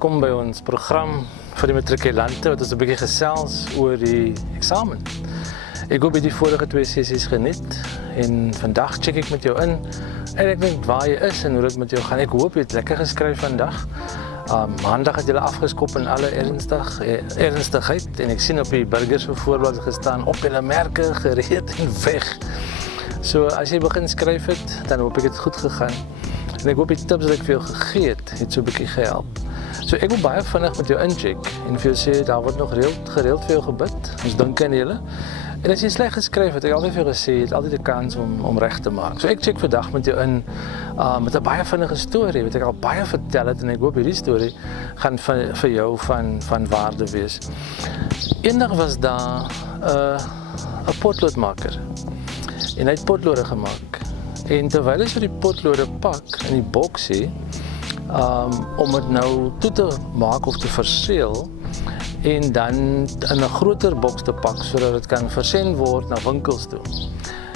welkom by ons program vir die matrikulante wat ons 'n bietjie gesels oor die eksamen. Ek hoop jy die vorige 2 sessies geniet en vandag check ek met jou in en ek dink waar jy is en hoe dit met jou gaan. Ek hoop jy het lekker geskryf vandag. Maandag het julle afgeskop in alle ernstigheid en ek sien op die burgers voorbeeld gestaan op julle merke gereed en weg. So as jy begin skryf het, dan hoop ek het goed gegaan. En ek hoop die tips wat ek vir jou gegee het so 'n bietjie gehelp. So ek wil baie vinnig met jou incheck en vir jou sê, daar word nog gereeld vir jou gebid. Ons dink aan julle. En as jy sleg geskryf het, ek altyd vir jou gesê, jy het altyd 'n kans om reg te maak. So ek check vandag met jou in met 'n baie vinnige storie, wat ek al baie vertel het en ek hoop hierdie storie gaan vir jou van waarde wees. Eendag was daar 'n potloodmaker en hy het potlode gemaak. En terwyl hy so die potlode pak in die boksie, om dit nou toe te maak of te verseël en dan in 'n groter boks te pak sodat dit kan versend word na winkels toe,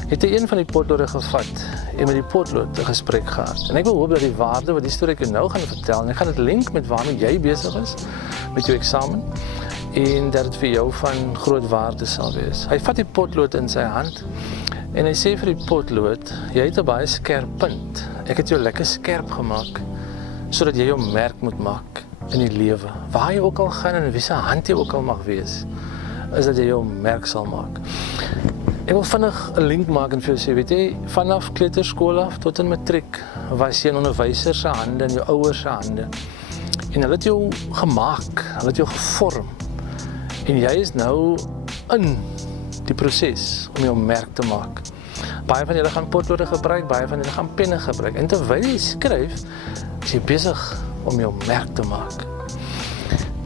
het hy een van die potlode gevat en met die potlood 'n gesprek gehad. En ek wil hoop dat die waarde wat die storie ek nou gaan vertel, en ek gaan dit link met waarmee jy besig is met jou eksamen, en dat dit vir jou van groot waarde sal wees. Hy vat die potlood in sy hand en hy sê vir die potlood, jy het 'n baie skerp punt. Ek het jou lekker skerp gemaak, sodat jy jou merk moet maak in die lewe. Waar jy ook al gaan en wie se hand jy ook al mag wees, is dat jy jou merk sal maak. Ek wil vinnig 'n link maak en vir jou sê, weet jy, vanaf kleuterskool af tot in matriek, was jy 'n onderwyser se hande en jou ouers se hande. En hulle het jou gemaak, hulle het jou gevorm. En jy is nou in die proses om jou merk te maak. Baie van julle gaan potlode gebruik, baie van julle gaan penne gebruik. En terwyl jy skryf, is jy besig om jou merk te maak.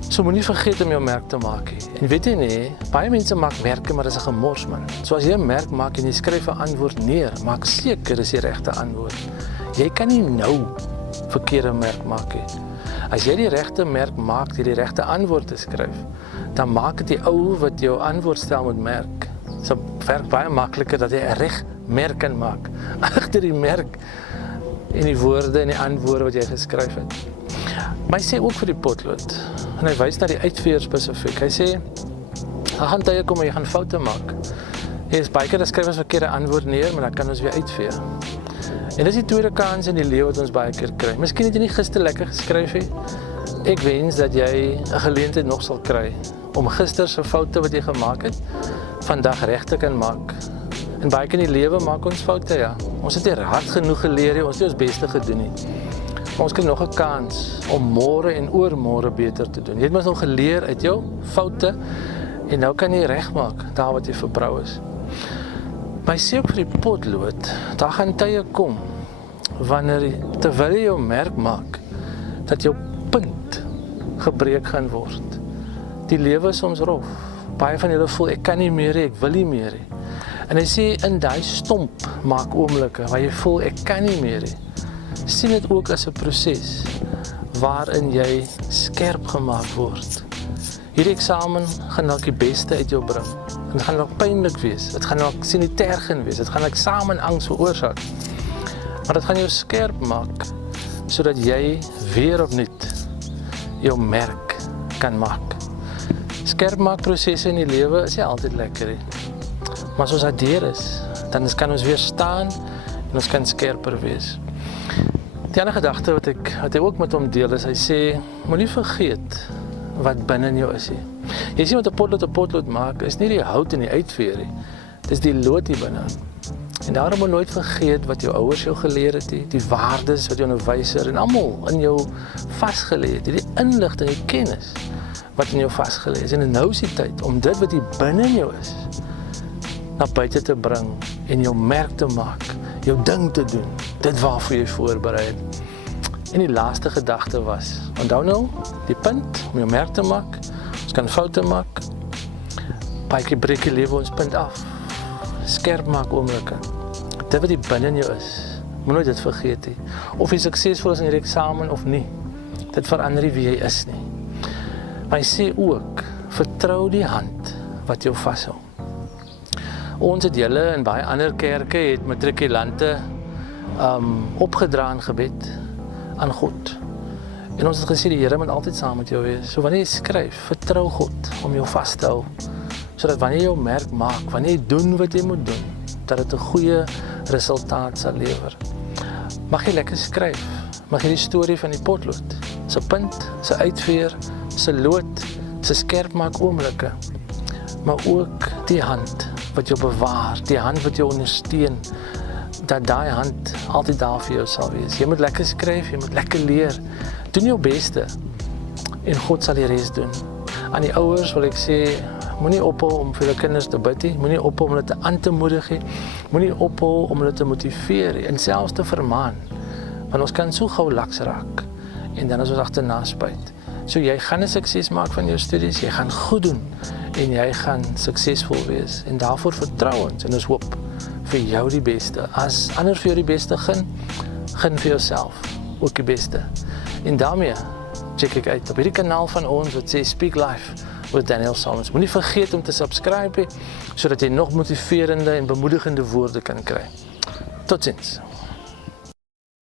So moenie vergeet om jou merk te maak nie. En weet jy nie, baie mense maak merke, maar dit is 'n gemors man. So as jy 'n merk maak en jy skryf 'n antwoord neer, maak seker is die regte antwoord. Jy kan nie nou verkeerde merk maak nie. As jy die regte merk maak deur die regte antwoord te skryf, dan maak dit die ou wat jou antwoord stel met merk. So werk baie makliker dat jy 'n reg merk kan maak agter die merk en die woorde en die antwoorde wat jy geskryf het. Maar hy sê ook vir die potlood, en hy wys na die uitveer spesifiek. Hy sê, daar gaan tye kom en jy gaan foute maak. Jy is baie keer, dan skryf ons verkeerde antwoord neer, maar dan kan ons weer uitvee. En dis die tweede kans in die lewe wat ons baie keer kry. Miskien het jy nie gister lekker geskryf nie. Ek wens dat jy 'n geleentheid nog sal kry om gister se foute wat jy gemaak het, vandag reg te kan maak. En baie keer in die lewe maak ons foute, ja. Ons het nie hard genoeg geleer nie, ons het nie ons beste gedoen nie. Maar ons kry nog 'n kans om môre en oormôre beter te doen. Jy het mos nog geleer uit jou foute en nou kan jy regmaak daar wat jy verbrou is. Maar hy sê ook vir die potlood, daar gaan tye kom wanneer terwyl jy jou merk maak, dat jou punt gebreek gaan word. Die lewe is soms rof. Baie van julle voel ek kan nie meer nie, ek wil nie meer nie. En hy sê in daai stomp maak oomblikke waar jy voel ek kan nie meer nie. Sien dit ook as 'n proses waarin jy skerp gemaak word. Hierdie eksamen gaan dalk die beste uit jou bring. Dit gaan dalk pynlik wees. Dit gaan dalk sinitergend wees. Dit gaan eksamenangs veroorsaak. Maar dit gaan jou skerp maak sodat jy weer opnuut jou merk kan maak. Skerp maak prosesse in die lewe is nie altyd lekker nie. Maar as ons addeer is, dan kan ons weer staan en ons kan skerper wees. Die ander gedagte wat hy ook met hom deel is, hy sê, moenie vergeet wat binne in jou is nie. Jy sien wat 'n potlood maak, is nie die hout en die uitveer nie. Dit is die lood hier binne. En daarom moet nooit vergeet wat jou ouers jou geleer het, die waardes wat jou onderwyser en almal in jou vasgelê het, die inligting, die kennis wat in jou vasgelê is. En nou is die tyd om dit wat hier binne in jou is, na buite te bring en jou merk te maak, jou ding te doen, dit waarvoor jy voorberei het. En die laaste gedagte was, onthou nou, die punt om jou merk te maak, ons kan foute maak, baie keer breek die lewe ons punt af, skerp maak oomblikke, dit wat die binne in jou is, moet nooit dit vergeet nie, of jy suksesvol is in die eksamen of nie, dit verander nie wie jy is nie. Maar hy sê ook, vertrou die hand wat jou vashou. Ons het julle in baie ander kerke het matrikulante opgedra in gebed aan God. En ons het gesê die Here moet altyd saam met jou wees. So wanneer jy skryf, vertrou God om jou vas te hou. Sodat wanneer jy jou merk maak, wanneer jy doen wat jy moet doen, dat dit 'n goeie resultaat sal lewer. Mag jy lekker skryf. Mag jy die storie van die potlood, sy punt, sy uitveer, sy lood, sy skerp maak oomblikke, maar ook die hand wat jou bewaar, die hand wat jou ondersteun, dat daai hand altyd daar vir jou sal wees. Jy moet lekker skryf, jy moet lekker leer. Doen jou beste en God sal die res doen. Aan die ouers wil ek sê, moenie ophou om vir julle kinders te bid nie, moenie ophou om hulle te aan te moedig nie, moenie ophou om hulle te motiveer en selfs te vermaan. Want ons kan so gou laks raak en dan is ons agterna spuit. So jy gaan 'n sukses maak van jou studies, jy gaan goed doen en jy gaan suksesvol wees. En daarvoor vertrou ons en ons hoop vir jou die beste. As ander vir jou die beste gun vir jouself ook die beste. En daarmee check ek uit op hierdie kanaal van ons wat sê Speak Life with Daniel Solomons. Moenie vergeet om te subscribe sodat jy nog motiverende en bemoedigende woorde kan kry. Totsiens.